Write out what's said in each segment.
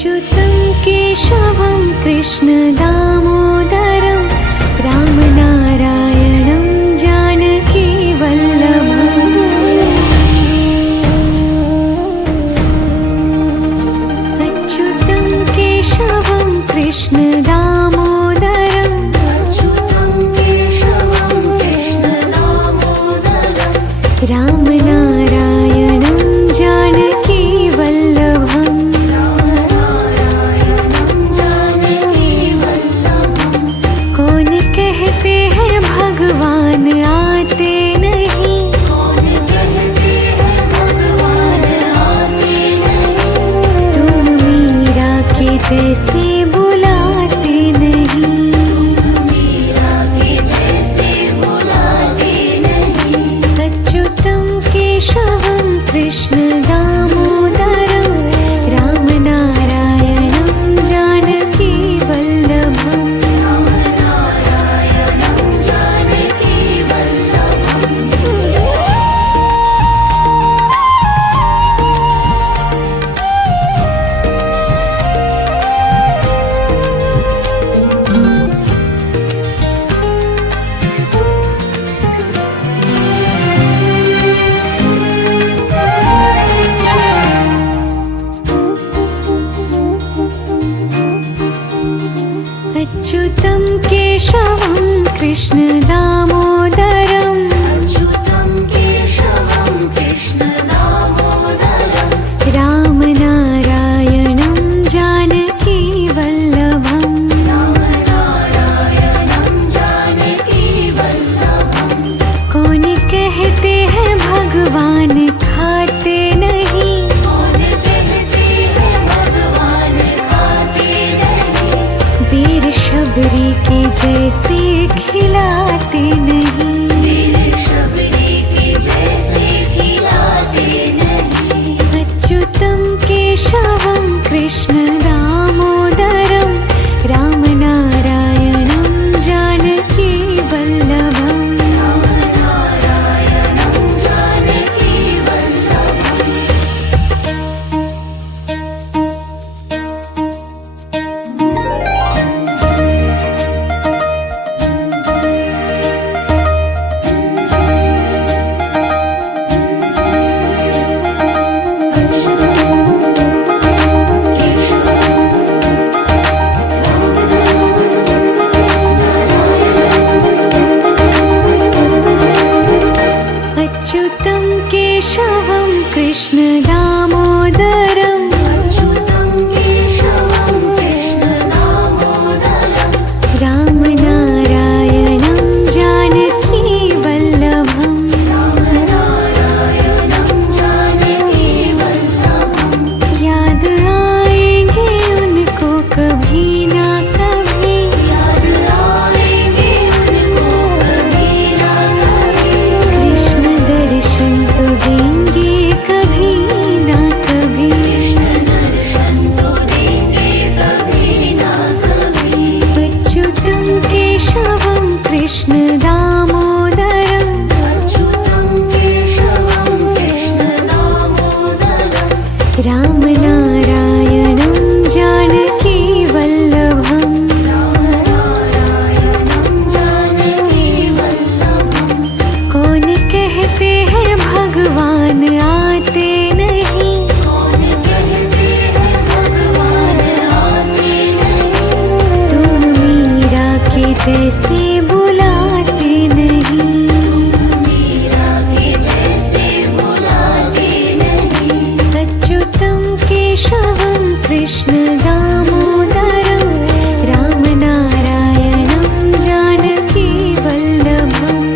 अच्युतं केशवं कृष्णदामोदरं रामनारायणं जानकीवल्लभम् अच्युतं केशवं कृष्णदामोदरं रामनारायणं जानकीवल्लभम् कौन कहते हैं भगवान आते नहीं, तुम मीरा के जैसे बुलाते नहीं, अच्युतं केशवं कृष्णदामोदरं रामनारायणं जानकीवल्लभम् अच्युतं केशवं कृष्णदामोदरं रामनारायणं जानकीवल्लभम् कौन कहते हैं भगवान खाते नहीं, वीर शबरी के जैसे खिलाते नहीं, अच्युतं केशवं कृष्णदामोदरं रामनारायणं जानकीवल्लभम् अच्युतं केशवं कृष्णदामोदरं रामनारायणं जानकीवल्लभम् याद आएंगे उनको कभी ना कभी, कृष्ण दर्शन तो देंगे कभी ना कभी, अच्युतं केशवं कृष्णदामोदरं रामनारायणं जानकीवल्लभम् कौन कहते हैं भगवान आते नहीं, तुम मीरा के जैसे बुलाते नहीं, अच्युतं केशवं कृष्णदामोदरं रामनारायणं जानकीवल्लभम्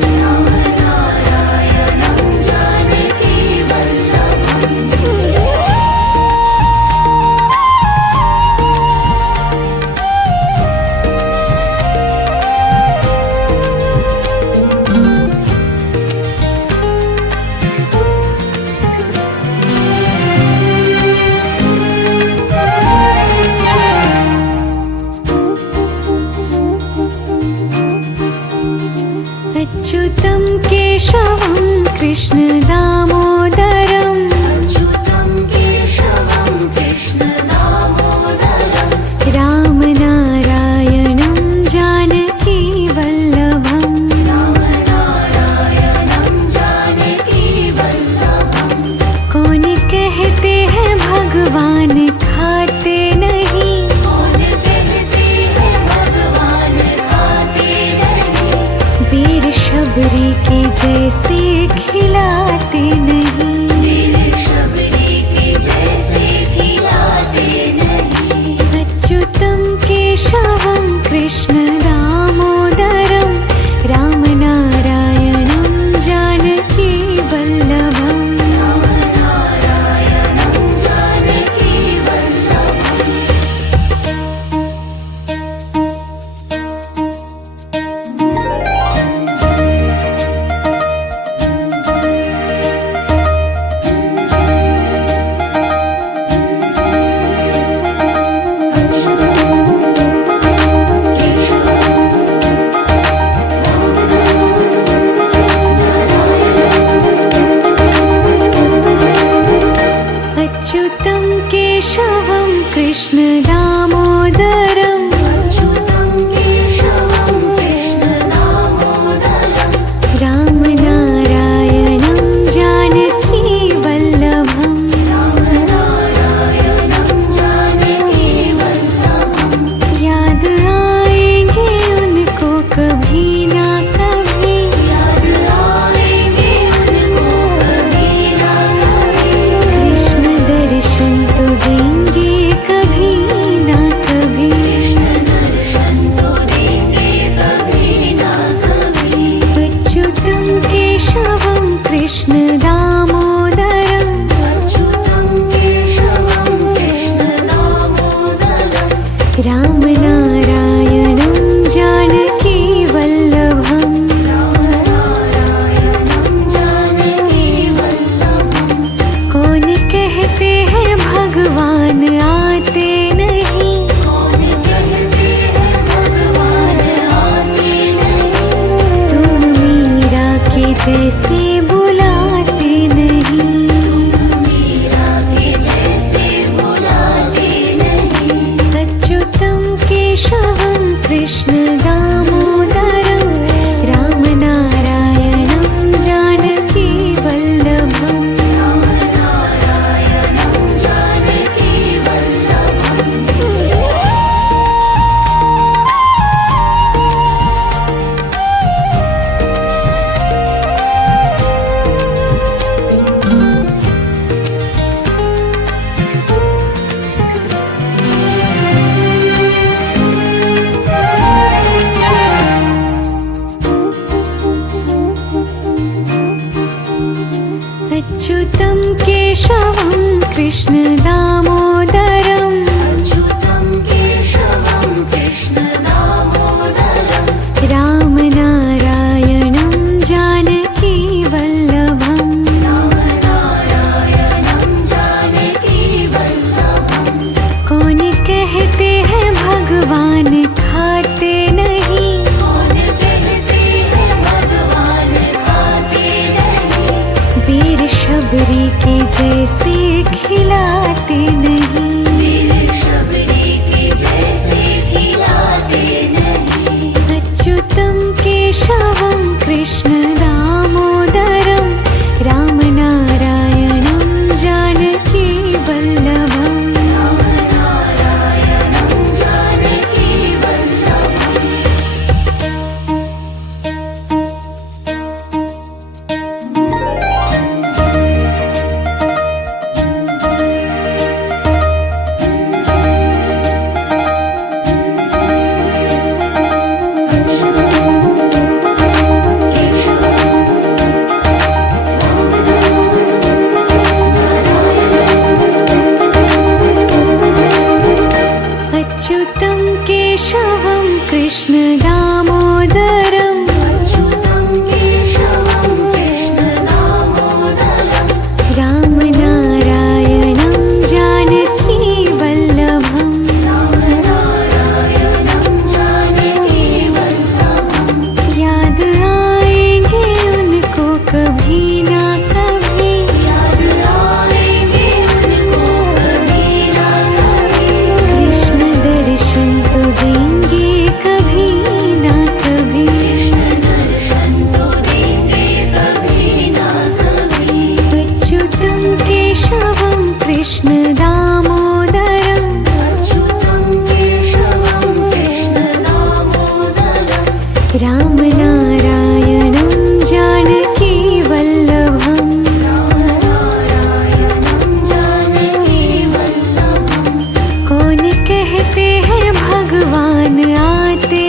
कृष्ण दामोदरं रामनारायणं जानकी वल्लभम् अच्युतं केशवं कृष्ण दामोदरं रामनारायणं जानकी वल्लभम् याद आएंगे उनको कभी ना कभी कृष्ण दर्शन तो देंगे कभी ना कभी अच्युतं केशवं कृष्ण दामोदरं रामनारायणं जानकी वल्लभम् कौन कहते हैं भगवान आते नहीं तुम मीरा के जैसे बुलाते नहीं अच्युतं केशवं कृष्ण दामोदरं रामनारायणं जानकी वल्लभम् अच्युतं केशवं कृष्ण दामोदरं रामनारायणं जानकी वल्लभम् कौन कहते हैं भगवान खाते नहीं वीर शबरी के जैसे खिलाते नहीं अच्युतं केशवं कृष्ण दामोदरं रामनारायणं जानकी वल्लभम् अच्युतं केशवं कृष्ण दामोदरं रामनारायणं जानकी वल्लभम् याद आएंगे उनको कभी ना कभी कृष्ण दर्शन तो देंगे कभी ना कभी अच्युतं केशवं कृष्ण दामोदरं रामनारायणं जानकी वल्लभम् कौन कहते हैं भगवान आते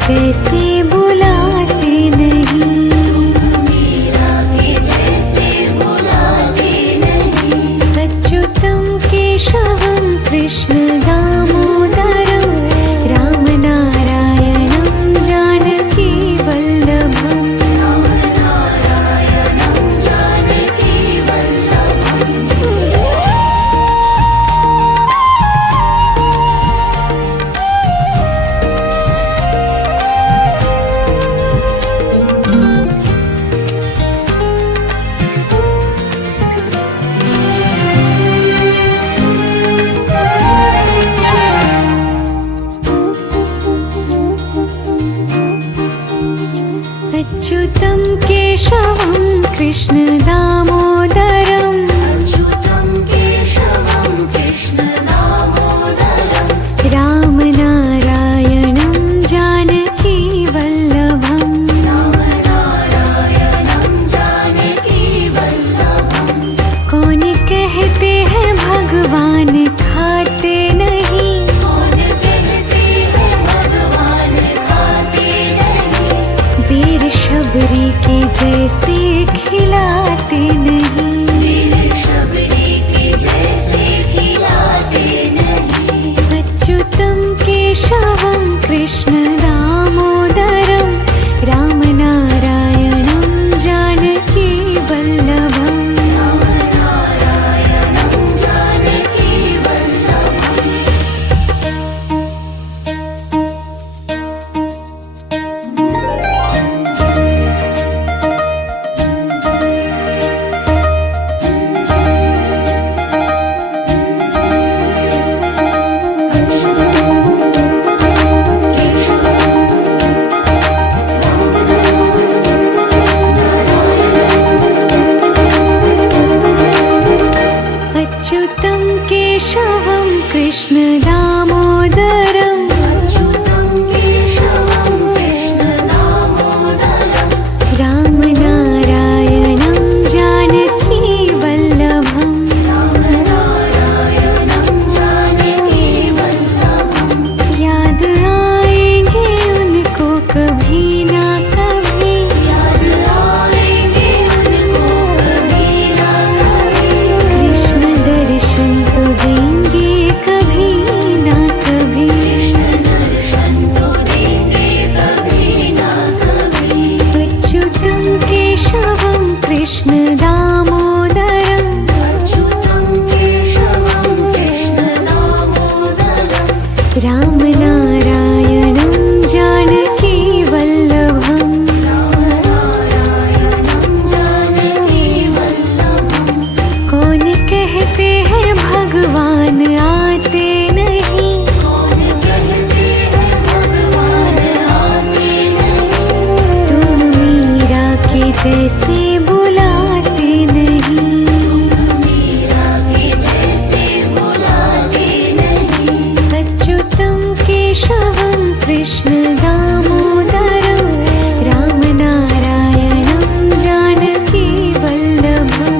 जैसे बुलाते नहीं। अच्युतं केशवं कृष्ण दामोदरं रामनारायणं जानकी वल्लभम्। अच्युतं केशवं कृष्ण दामोदरं रामनारायणं जानकी वल्लभम्। कौन कहते हैं भगवान खाते नहीं, वीर शबरी के जैसे खिलाते नहीं। अच्युतं केशवं कृष्ण दामोदरं रामनारायणं जानकी वल्लभम्। अच्युतं केशवं कृष्ण दामोदरं रामनारायणं जानकी वल्लभम्। याद आएंगे उनको कभी ना कभी, कृष्ण दर्शन तो देंगे कभी ना कभी। अच्युतं केशवं कृष्ण दामोदरं रामनारायणं जानकी वल्लभम्। कौन कहते हैं भगवान आते नहीं, तुम मीरा के जैसे बुलाते नहीं। अच्युतं केशवं कृष्ण दामोदरं रामनारायणं जानकी वल्लभम्।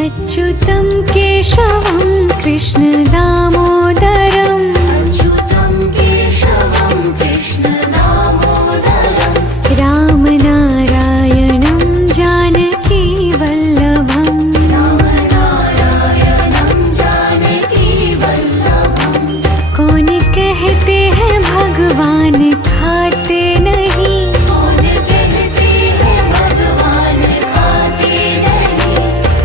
अच्युतं केशवं कृष्ण दामोदरं रामनारायणं जानकी वल्लभम्। कौन कहते हैं भगवान खाते नहीं,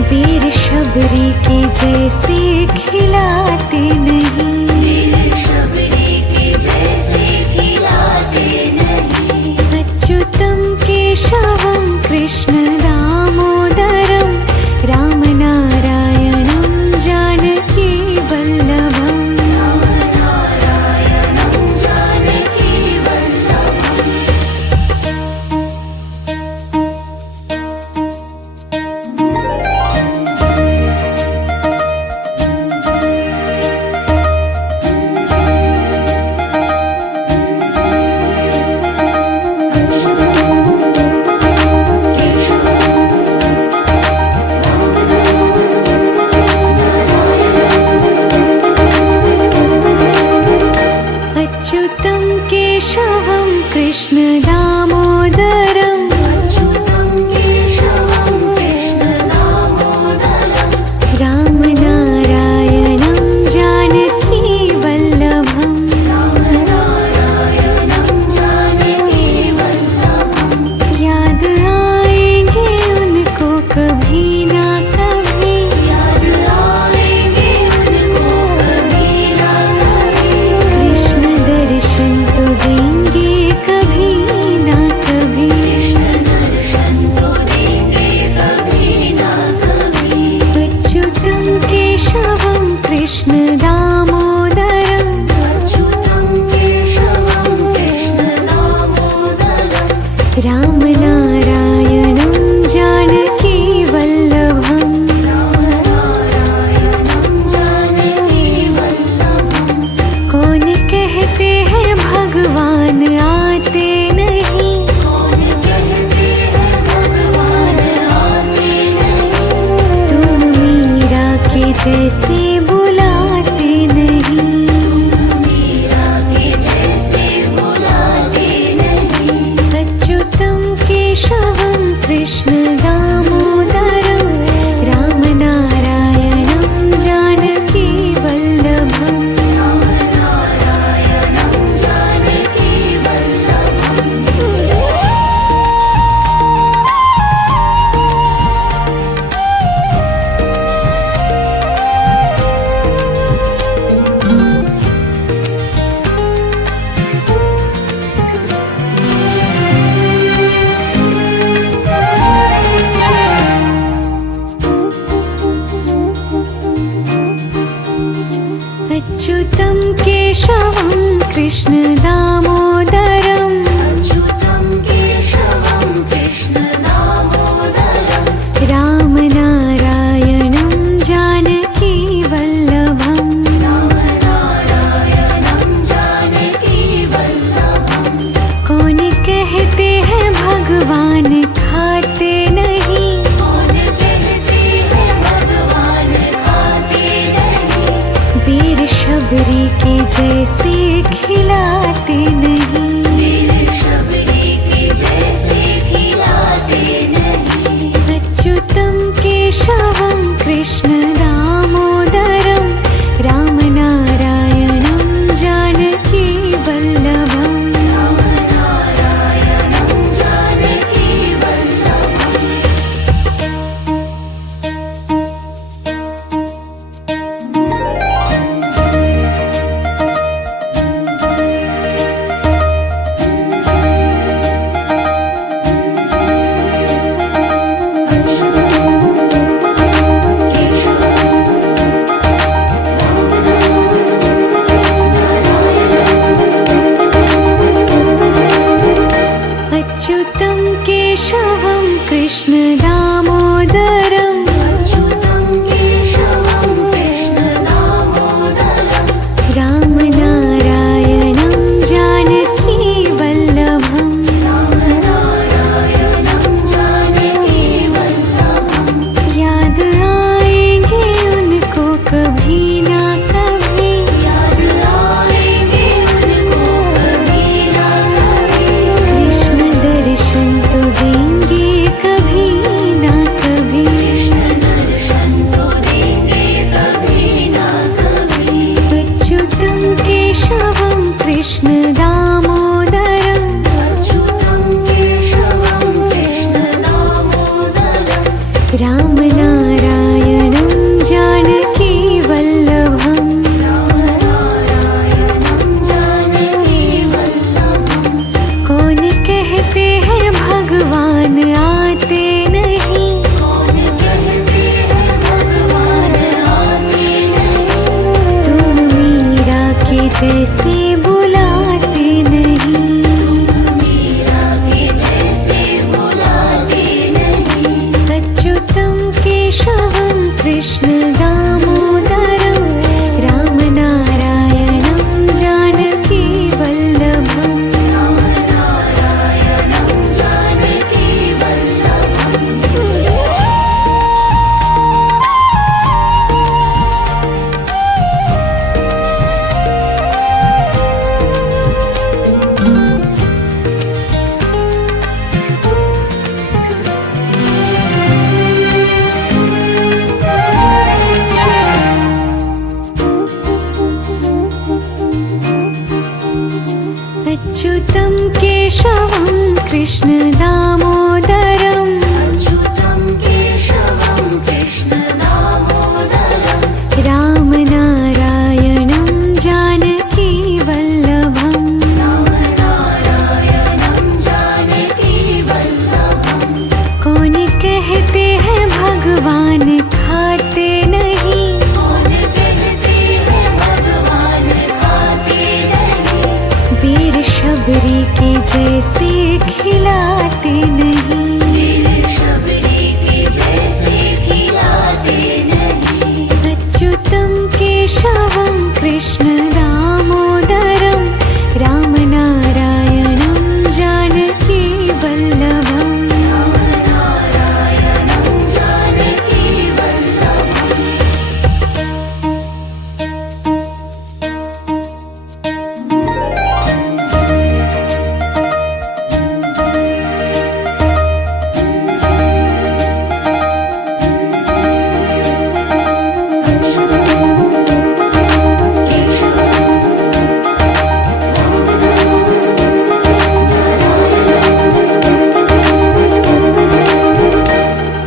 वीर शबरी के जैसे खिलाते नहीं। अच्युतं केशवं कृष्ण दामोदरं रामनारायणं जानकी वल्लभम्। कृष्ण दामोदरम् अच्युतं केशवं कृष्ण दामोदरम् रामनारायणं जानकी वल्लभम् रामनारायणं जानकी वल्लभम् याद आएंगे उनको कभी ना कभी याद आएंगे उनको कभी ना कभी कृष्ण दर्शन तो देंगे कभी ना कभी कृष्ण दर्शन तो देंगे कभी ना कभी अच्युतं केशवं कृष्ण दामोदरम् अच्युतं केशवं कृष्ण दामोदरम् रामनारायणं जानकी वल्लभम् रामनारायणं जानकी वल्लभम् कौन कहते हैं भगवान आते नहीं कौन कहते हैं भगवान आते नहीं तुम मीरा के जैसे बुलाते नहीं मीरा के जैसे बुलाते नहीं अच्युतं केशवं कृष्ण दामोदरम् रामनारायणं जानकी वल्लभम् रामनारायणं जानकी वल्लभम् अच्युतं केशवं कृष्ण दामोदरम् अच्युतं केशवं कृष्ण दामोदरम् रामनारायणं जानकी वल्लभम् रामनारायणं जानकी वल्लभम् कौन कहते हैं भगवान खाते नहीं कौन कहते हैं भगवान खाते नहीं वीर शबरी के जैसे खिलाते नहीं वीर शबरी के जैसे खिलाते नहीं अच्युतं केशवं कृष्ण दामोदरम् रामनारायणं जानकी वल्लभम् रामनारायणं जानकी वल्लभम् अच्युतं केशवं कृष्ण दामोदरम् अच्युतं केशवं कृष्ण दामोदरम् रामनारायणं जानकी वल्लभम् रामनारायणं जानकी वल्लभम् याद आएंगे उनको कभी ना कभी याद आएंगे उनको कभी ना कभी कृष्ण दर्शन तो देंगे कभी ना कभी कृष्ण दर्शन तो देंगे कभी ना कभी अच्युतं केशवं कृष्ण दामोदरम् अच्युतं केशवं कृष्ण दामोदरम् रामनारायणं जानकी वल्लभम् रामनारायणं जानकी वल्लभम् कौन कहते हैं भगवान आते नहीं कौन कहते हैं भगवान आते नहीं तुम मीरा के जैसे बुलाते नहीं मीरा के जैसे बुलाते नहीं अच्युतं केशवं कृष्ण दामोदरम् रामनारायणं जानकी वल्लभम् रामनारायणं जानकी वल्लभम् कृष्ण दामोदरम् अच्युतं केशवं कृष्ण दामोदरं रामनारायणं जानकी वल्लभम् रामनारायणं जानकी वल्लभं कौन कहते हैं भगवान खाते नहीं कौन कहते हैं भगवान खाते नहीं वीर शबरी के जैसे खिलाते नहीं वीर शबरी के जैसे खिलाते नहीं अच्युतं केशवं कृष्ण दामोदरं रामनारायणं जानकी वल्लभम् रामनारायणं जानकी वल्लभम्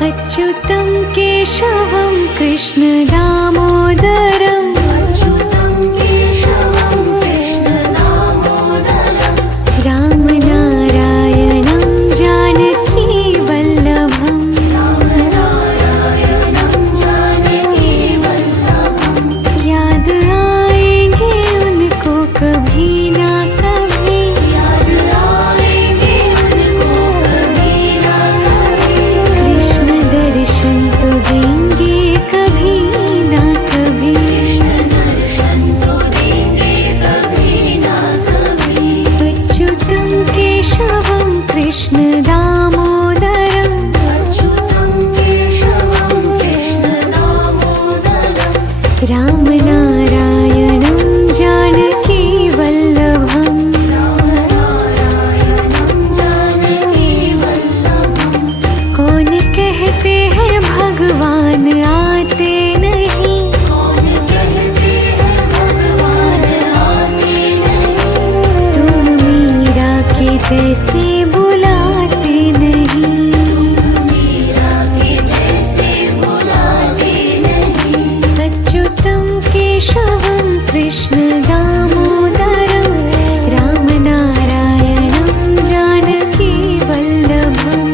अच्युतं केशवं कृष्ण दामोदरम् अच्युतं केशवं कृष्ण दामोदरं रामनारायणं जानकी वल्लभम् रामनारायणं जानकी वल्लभं याद आएंगे उनको कभी ना कभी याद आएंगे उनको कभी ना कभी कृष्ण दर्शन तो देंगे कभी ना कभी कृष्ण दर्शन तो देंगे कभी ना कभी अच्युतं केशवं कृष्ण दामोदरम् अच्युतं केशवं कृष्ण दामोदरं रामनारायणं जानकी वल्लभम् रामनारायणं जानकी वल्लभं कौन कहते हैं भगवान आते नहीं कौन कहते हैं भगवान आते नहीं तुम मीरा के जैसे बुलाते नहीं मीरा के जैसे बुलाते नहीं अच्युतं केशवं कृष्ण दामोदरं रामनारायणं जानकी वल्लभम्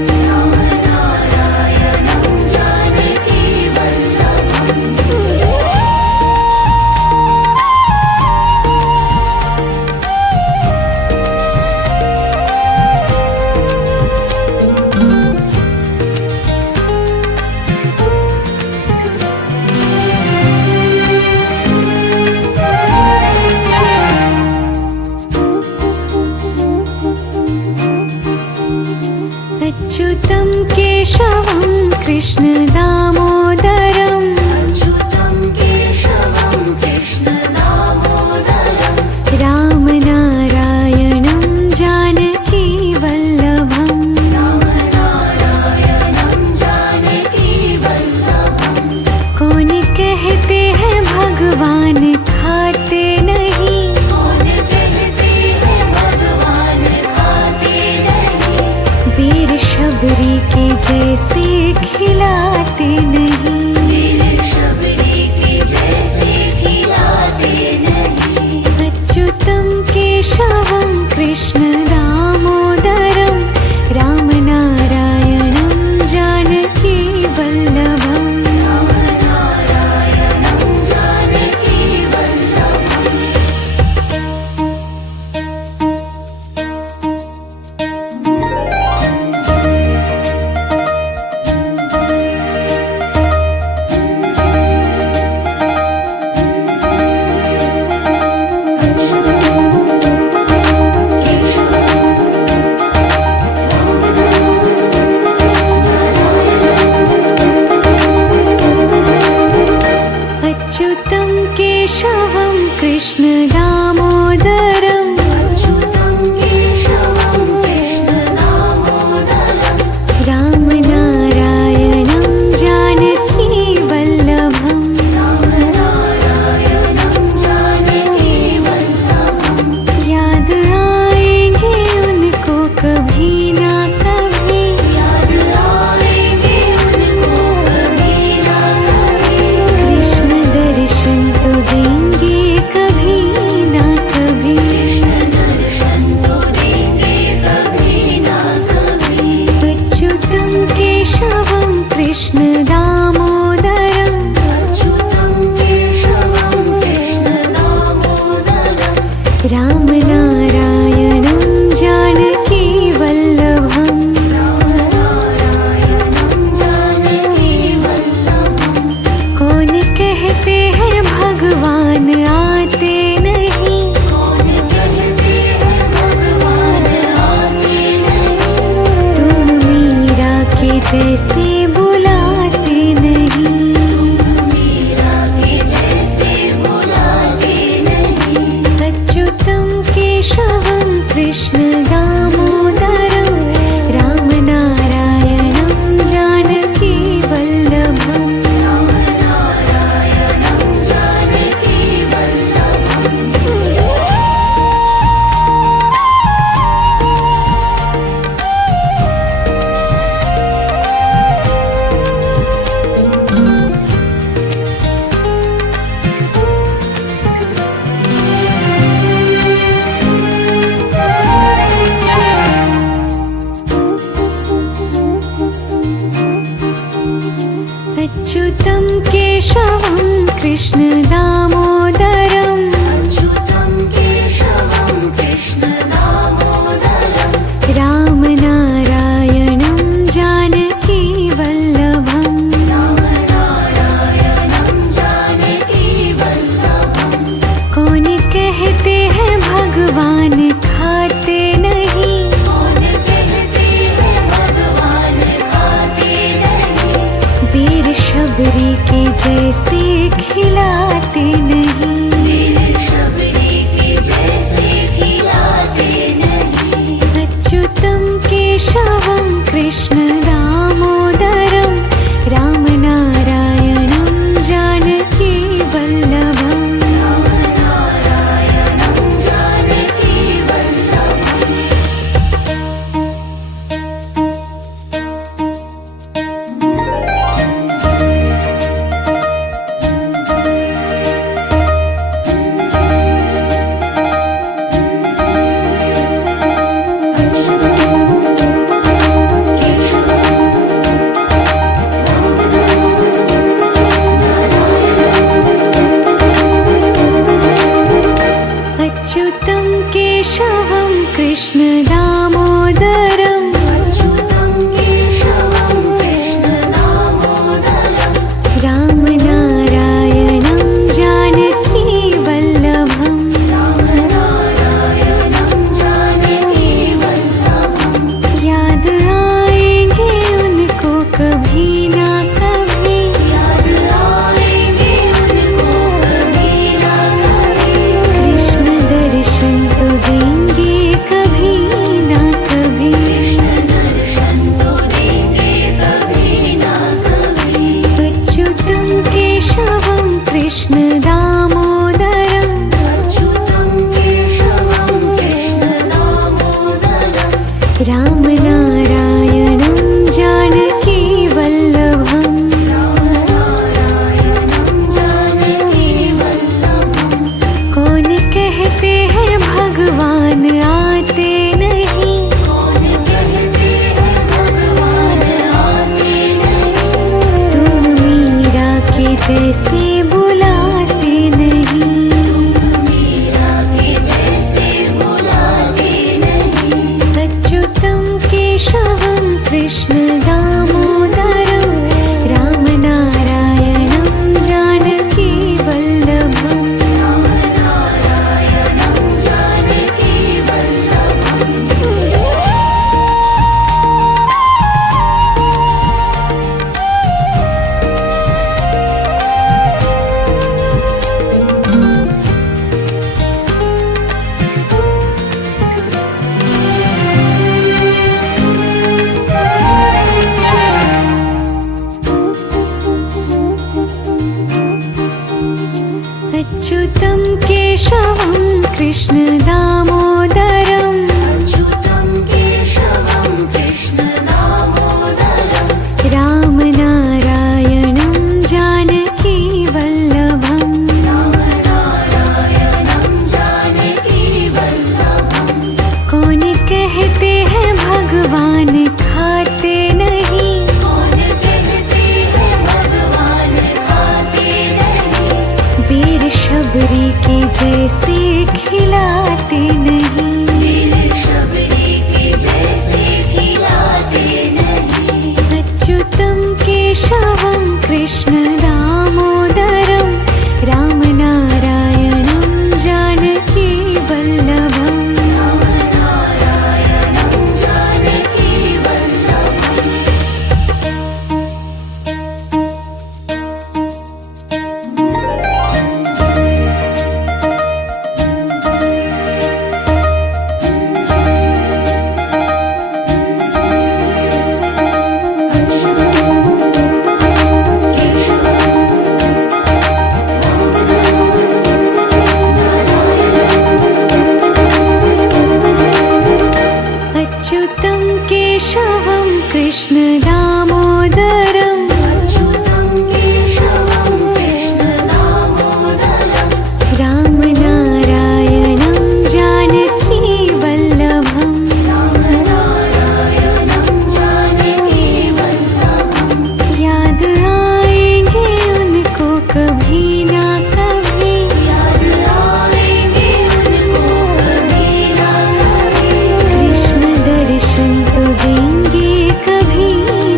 रामनारायणं जानकी वल्लभम् अच्युतं केशवं कृष्ण दामोदरम् अच्युतं केशवं कृष्ण दामोदरं रामनारायणं जानकी वल्लभम् रामनारायणं जानकी वल्लभं कौन कहते हैं भगवान खाते नहीं कौन कहते हैं भगवान खाते नहीं वीर शबरी के जैसे खिलाते नहीं वीर शबरी के जैसे खिलाते नहीं अच्युतं केशवं कृष्ण दामोदरं रामनारायणं जानकी वल्लभम् रामनारायणं जानकी वल्लभम् अच्युतं केशवं कृष्ण दामोदरम् अच्युतं केशवं कृष्ण दामोदरं रामनारायणं जानकी वल्लभम् रामनारायणं जानकी वल्लभं याद आएंगे उनको कभी ना जैसे बुलाते नहीं। मीरा के जैसे बुलाते नहीं। अच्युतं केशवं कृष्ण दामोदरं राम नारायणं जानकी वल्लभम्। राम नारायणं जानकी वल्लभम्। अच्युतं केशवं कृष्ण दामोदरं अच्युतं केशवं कृष्ण दामोदरं। राम नारायणं जानकी वल्लभम्। राम नारायणं जानकी वल्लभम्। कौन कहते हैं भगवान खाते नहीं। कौन कहते हैं भगवान खाते नहीं। वीर शबरी के जैसे खिलाते नहीं। वीर शबरी के जैसे खिलाते नहीं। अच्युतं केशवं कृष्ण दामोदरं राम नारायणं जानकी वल्लभम्। राम नारायणं जानकी वल्लभम्। अच्युतं केशवं कृष्ण दामोदरं अच्युतं केशवं कृष्ण दामोदरं। राम नारायणं जानकी वल्लभम्। राम नारायणं जानकी वल्लभम्। याद आएंगे उनको कभी ना कभी। याद आएंगे उनको कभी ना कभी। कृष्ण दर्शन तो देंगे कभी ना कभी। कृष्ण दर्शन तो देंगे कभी ना कभी। अच्युतं केशवं कृष्ण दामोदरं अच्युतं केशवं कृष्ण दामोदरं। राम नारायणं जानकी वल्लभम्। राम नारायणं जानकी वल्लभम्। कौन कहते हैं भगवान आते नहीं। कौन कहते हैं भगवान आते नहीं। तुम मीरा के जैसे बुलाते नहीं। मीरा के जैसे बुलाते नहीं। अच्युतं केशवं कृष्ण दामोदरं राम नारायणं जानकी वल्लभम्। राम नारायणं जानकी वल्लभम्। अच्युतं केशवं कृष्ण दामोदरं अच्युतं केशवं कृष्ण दामोदरं। राम नारायणं जानकी वल्लभम्। राम नारायणं जानकी वल्लभम्। कौन कहते हैं भगवान खाते नहीं। कौन कहते हैं भगवान खाते नहीं। वीर शबरी के जैसे खिलाते नहीं। वीर शबरी के जैसे खिलाते नहीं। अच्युतं केशवं कृष्ण दामोदरं राम नारायणं जानकी वल्लभम्। राम नारायणं जानकी वल्लभम्। केशवं कृष्ण दामोदरम् अच्युतं केशवं कृष्णदामोदरं रामनारायणं जानकी वल्लभम् रामनारायणं जानकी वल्लभं याद आएंगे उनको कभी ना कभी याद आएंगे उनको कभी ना कभी कृष्ण दर्शन तो देंगे कभी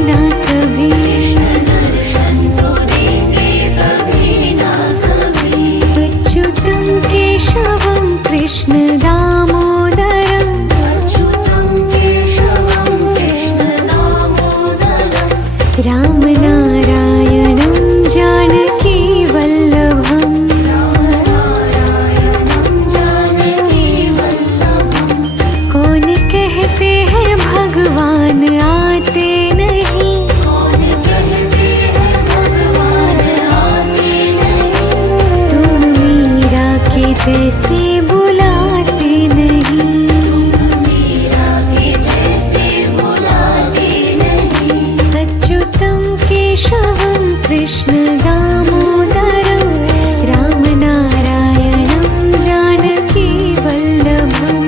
ना कभी कृष्ण दर्शन तो देंगे कभी ना कभी अच्युतं केशवं कृष्ण दामोदरम् अच्युतं केशवं कृष्णदामोदरं रामनारायणं जानकी वल्लभम् रामनारायणं जानकी वल्लभं कौन कहते हैं भगवान आते नहीं कौन कहते हैं भगवान आते नहीं तुम मीरा के जैसे बुलाते नहीं मीरा के जैसे बुलाते नहीं अच्युतं केशवं कृष्ण दामोदरम् रामनारायणं जानकी वल्लभम्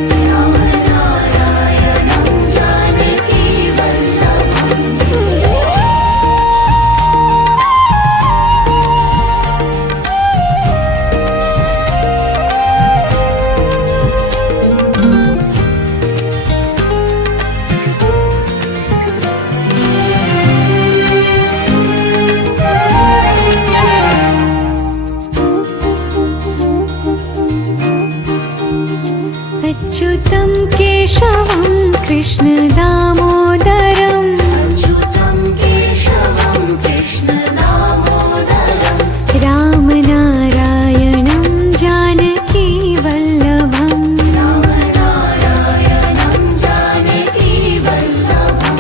रामनारायणं जानकी वल्लभम् अच्युतं केशवं कृष्ण दामोदरम् अच्युतं केशवं कृष्णदामोदरं रामनारायणं जानकी वल्लभम् रामनारायणं जानकी वल्लभं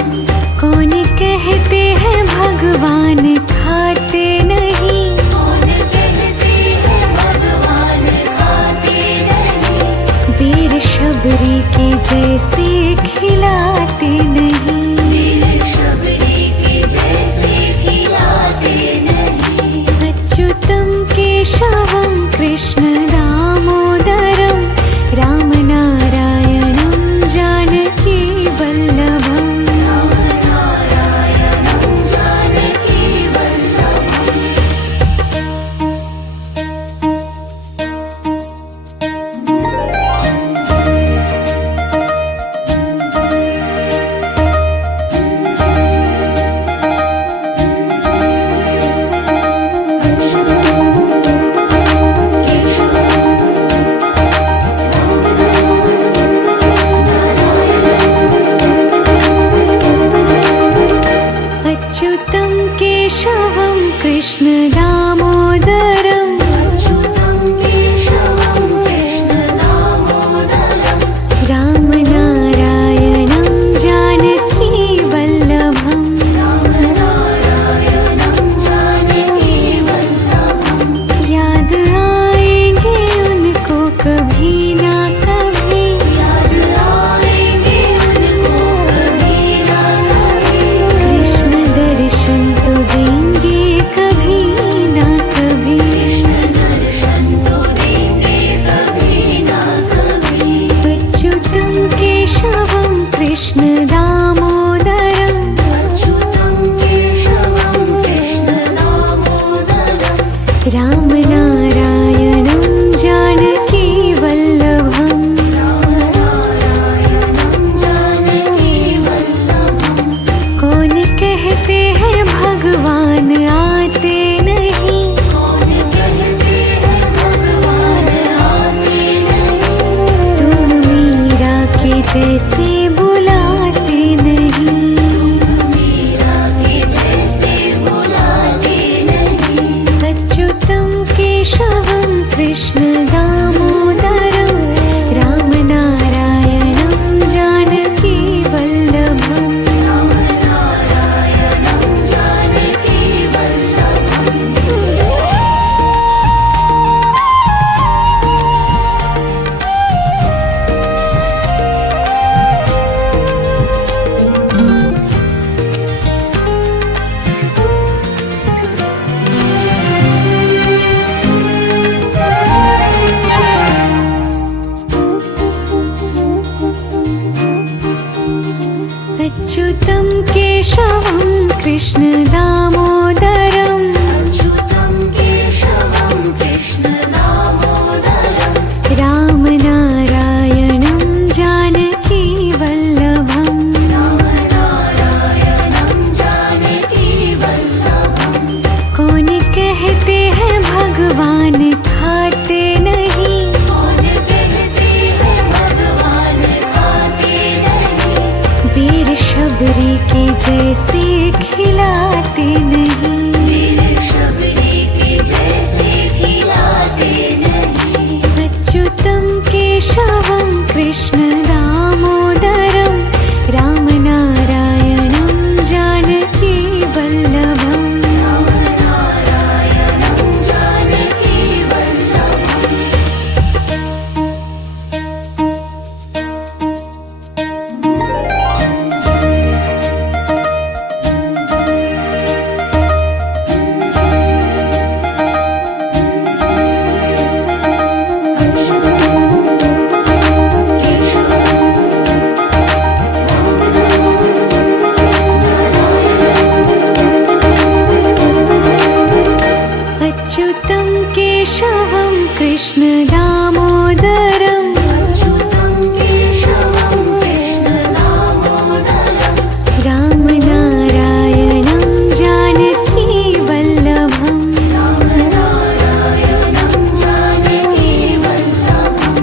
कौन कहते हैं भगवान खाते नहीं कौन कहते हैं भगवान खाते नहीं वीर शबरी के जैसे खिलाते अच्युतं केशवं कृष्ण दामोदरम् अच्युतं केशवं कृष्ण दामोदरं रामनारायणं जानकी वल्लभम् रामनारायणं जानकी वल्लभं कौन कहते हैं भगवान खाते नहीं कौन कहते हैं भगवान खाते नहीं वीर शबरी के जैसे खिलाते नहीं वीर शबरी के जैसे खिलाते नहीं अच्युतं केशवं कृष्ण दामोदरं रामनारायणं जानकी वल्लभम् रामनारायणं जानकी वल्लभम् अच्युतं केशवं कृष्ण दामोदरम् अच्युतं केशवं कृष्ण दामोदरं रामनारायणं जानकी वल्लभम् रामनारायणं जानकी वल्लभं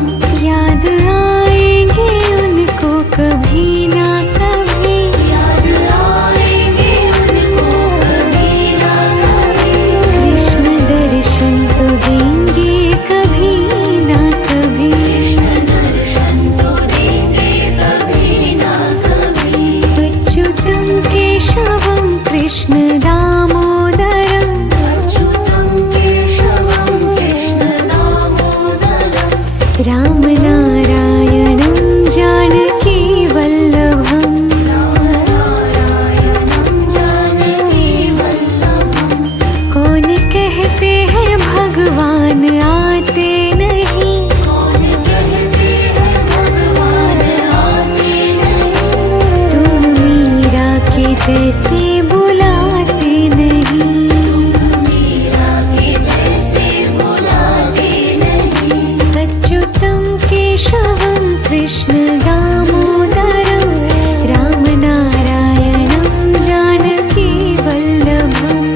याद आएंगे उनको कभी ना कभी याद आएंगे उनको कभी ना कभी कृष्ण दर्शन तो देंगे कभी ना कभी कृष्ण दर्शन तो देंगे कभी ना कभी अच्युतं केशवं कृष्ण दामोदरम् अच्युतं केशवं कृष्ण दामोदरं रामनारायणं जानकी वल्लभम् रामनारायणं जानकी वल्लभं कौन कहते हैं भगवान आते नहीं कौन कहते हैं भगवान आते नहीं तुम मीरा के जैसे बुलाते नहीं मीरा के जैसे बुलाते नहीं अच्युतं केशवं कृष्ण दामोदरं रामनारायणं जानकी वल्लभम्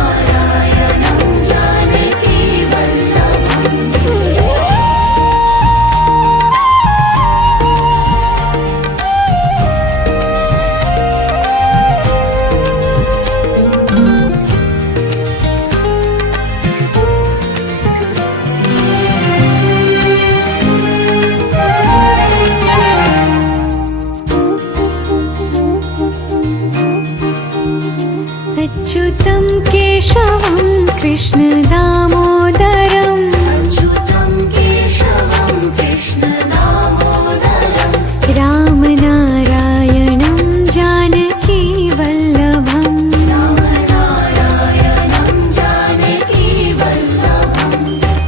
रामनारायणं जानकी वल्लभं अच्युतं केशवं कृष्ण दामोदरम् अच्युतं केशवं कृष्ण दामोदरं रामनारायणं जानकी वल्लभम् रामनारायणं जानकी वल्लभं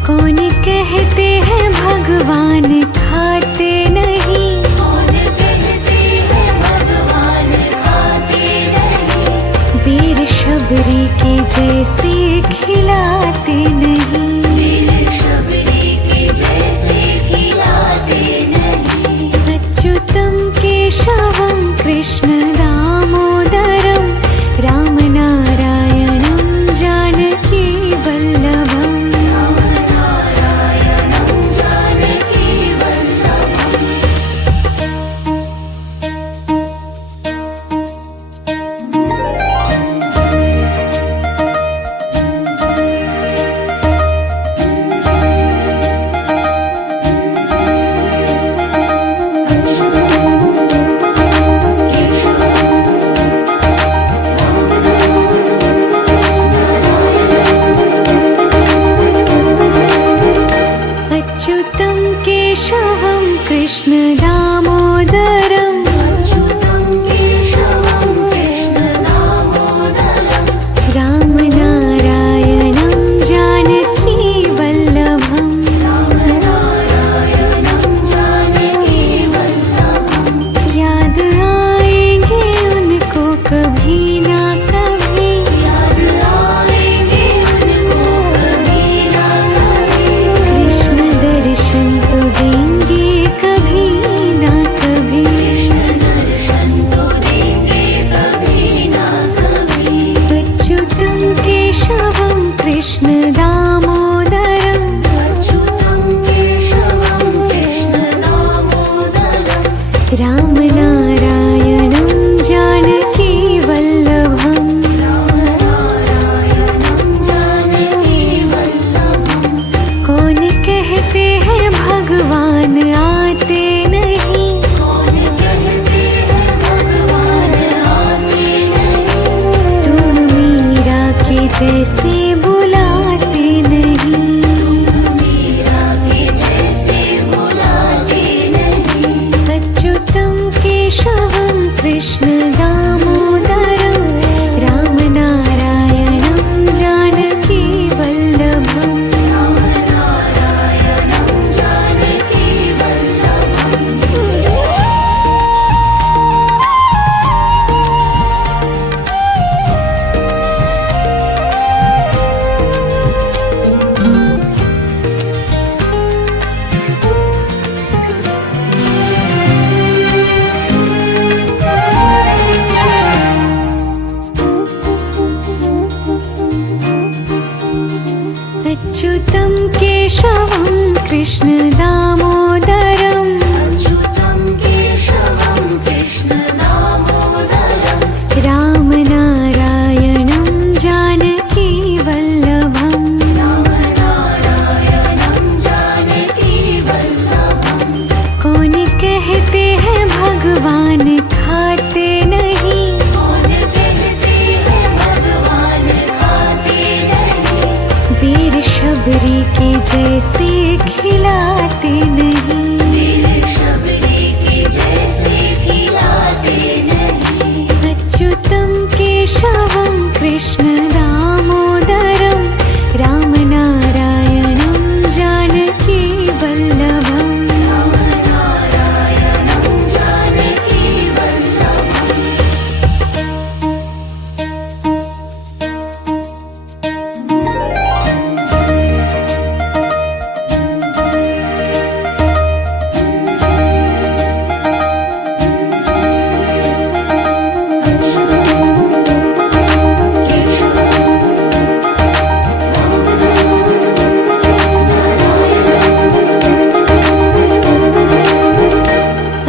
कौन कहते हैं भगवान खाते नहीं कौन कहते हैं भगवान खाते नहीं वीर शबरी के जैसे खिलाते नहीं वीर शबरी के जैसे खिलाते नहीं अच्युतं केशवं कृष्ण दामोदरं रामनारायणं जानकी वल्लभम् रामनारायणं जानकी वल्लभं केशवं जैसे बुलाते नहीं। मीरा के जैसे बुलाते नहीं। अच्युतं केशवं कृष्ण दामोदरं राम नारायणं जानकी वल्लभम्। राम नारायणं जानकी वल्लभम्। अच्युतं केशवं कृष्ण दामोदरं अच्युतं केशवं कृष्ण दामोदरम्। राम नारायणं जानकी वल्लभम्। राम नारायणं जानकी वल्लभम्। कौन कहते हैं भगवान खाते नहीं। कौन कहते हैं भगवान खाते नहीं। वीर शबरी के जैसे खिलाते नहीं। वीर शबरी के जैसे खिलाते नहीं। अच्युतं केशवं कृष्ण दामोदरं राम नारायणं जानकी वल्लभम्। राम नारायणं जानकी वल्लभम्।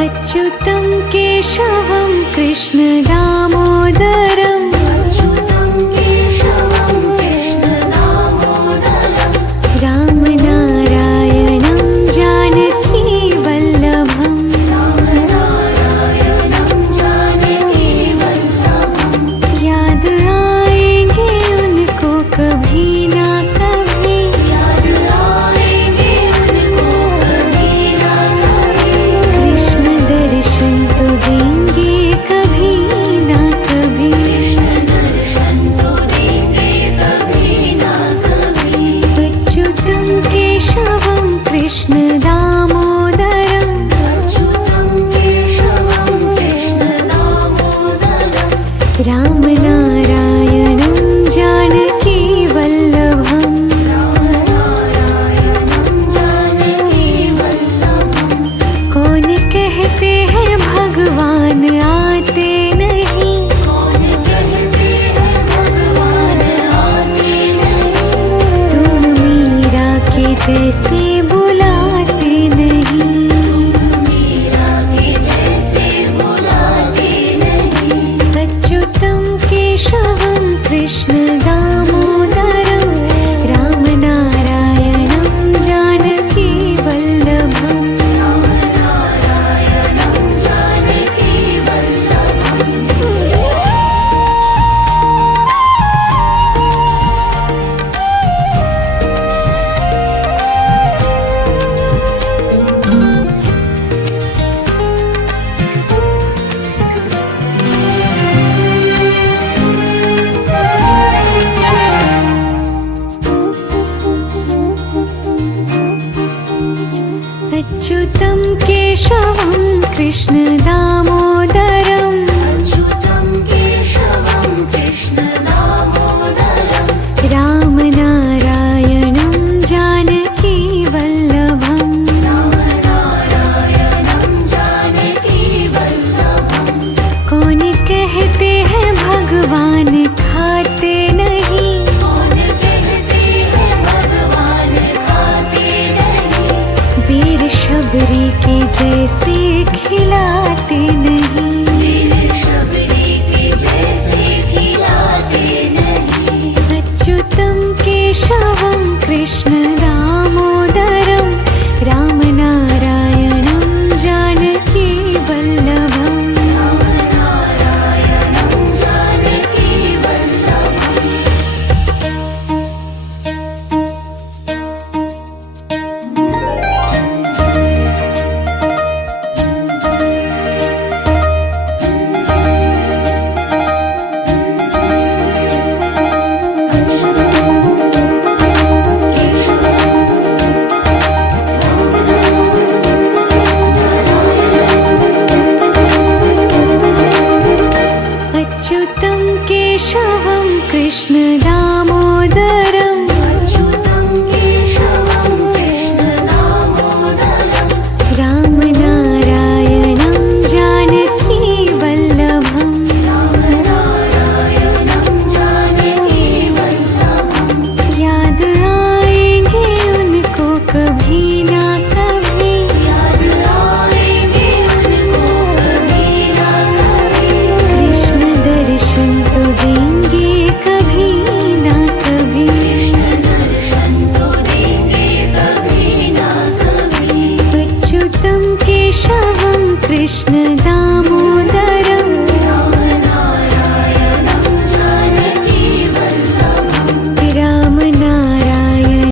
अच्युतं केशवं कृष्ण दामोदरं अच्युतं केशवं कृष्ण दामोदरम्। राम नारायणं जानकी वल्लभम्। राम नारायणं जानकी वल्लभम्। याद आएंगे उनको कभी ना कभी। याद आएंगे उनको कभी ना कभी। कृष्ण दर्शन तो देंगे कभी ना कभी। कृष्ण दर्शन तो देंगे कभी ना कभी। अच्युतं केशवं कृष्ण दामोदरं अच्युतं केशवं कृष्ण दामोदरम्। राम नारायणं जानकी वल्लभम्। राम नारायणं जानकी वल्लभम्। कौन कहते हैं भगवान आते नहीं। कौन कहते हैं भगवान आते नहीं। तुम मीरा के जैसे बुलाते नहीं। मीरा के जैसे बुलाते नहीं। अच्युतं केशवं कृष्ण दामोदरं राम नारायणं जानकी वल्लभम्। राम नारायणं जानकी वल्लभम्। अच्युतं केशवं कृष्ण